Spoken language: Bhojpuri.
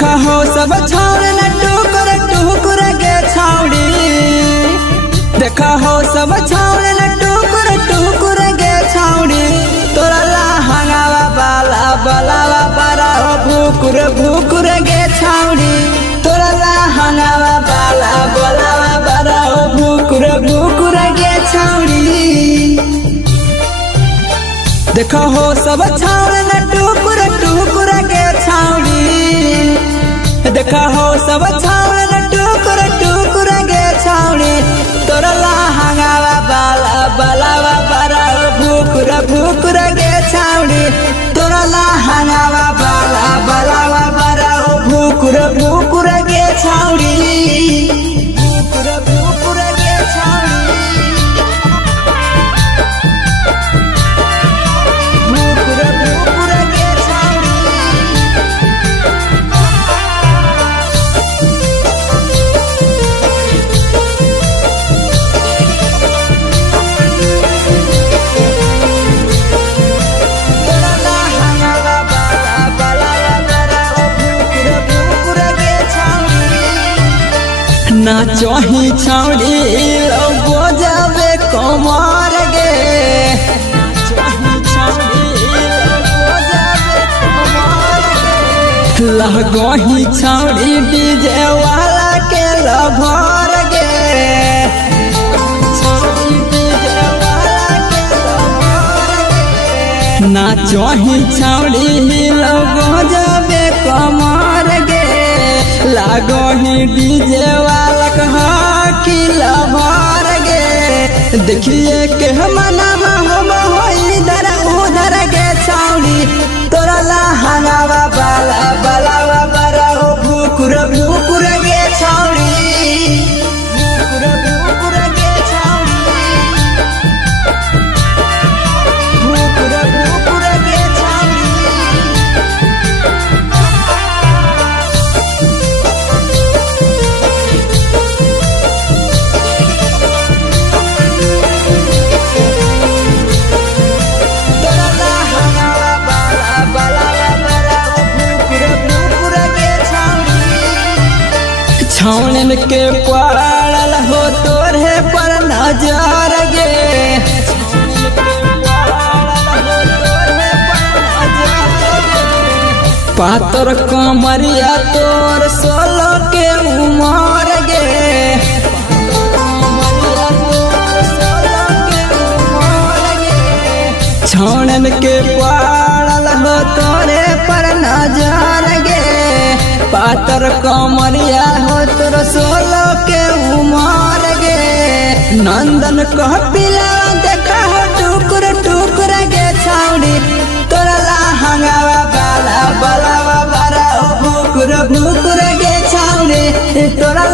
देखा हो सब छावड़े न टुकुर टुकुर के छावड़ी देखा हो सब छावड़े न टुकुर टुकुर के छावड़ी तोरा लहंगावा बाला बलावा बारा हो भूकुर भूकुर के छावड़ी तोरा लहंगावा बाला बलावा बारा हो भूकुर भूकुर के छावड़ी देखा हो सब छावड़े न टुकुर टुकुर के छावड़ी देखा हो सब छावड़े न टुकुर टुकुर के छावड़ी तोरा लहंगावा बाला बलावा बारा भूकुर भूकुर के छावड़ी तोरा लहंगावा बाला बलावा बारा भूकुर भूकुर के छावड़ी भूकुर भूकुर के छावड़ी भूकुर भूकुर के छावड़ी ना चाही छावड़ी लोगो जावे कमर गे लगही छावड़ी डीजे वाला के लभर गे ना चाही छावड़ी लोगो जावे कमर गे लागही डीजे वाला की लभर गे देखिए के मना हम इधर उधर के छावड़ी तोरा लहंगावा बाला बलावा बारा हो भूकुर भूकुर के छावड़ी भूकुर भूकुर के छावड़ी भूकुर भूकुर के छावड़ी छावड़न के पड़ल हो तोरे पर नजर गे पातर कमरिया तोर 16 के उमर गे छावड़न के पड़ल हो तोरे पर नजर गे पातर कमरिया हो तोर 16 के उमर गे नंदन कह पिला देखा हो टुकुर टुकुर के छावड़ी तोरा लहंगावा बाला बलावा बारा भूकुर भूकुर के छावड़ी तोरा